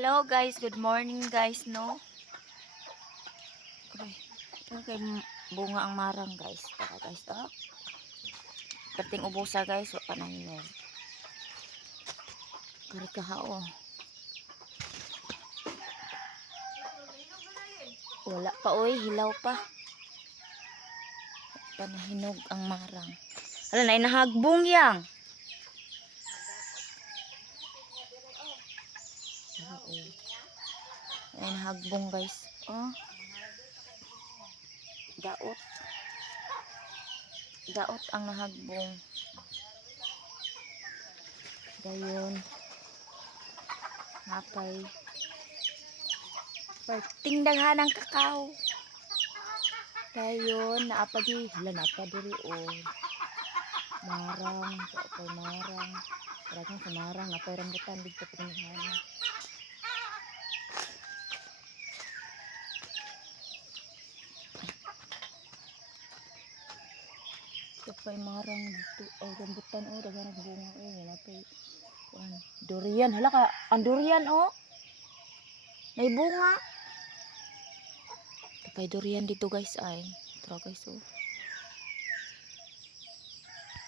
Hello guys, good morning guys, no? Okay. Ito kay bunga ang marang guys. Tara guys, oh. Perting ubusa guys, wa pa na hinog. Kari kahao. Wala pa oy, hilaw pa. Panahinog ang marang. Hala na inahagbong yang. Ay nahagbong guys. Oh. Daot. Daot ang nahagbong. Dayon. Napay. Perting daghan ng kakao. Dayon naapagi, hala napadiri oh. Marang, sa marang. Parang sa marang, napay rambutan dito pinaghahan. Napay marang dito, oh rambutan oh, daghan ng bunga oh, napay durian, hala ka, ang durian oh. May bunga. Napay durian dito guys ay. Tara guys oh.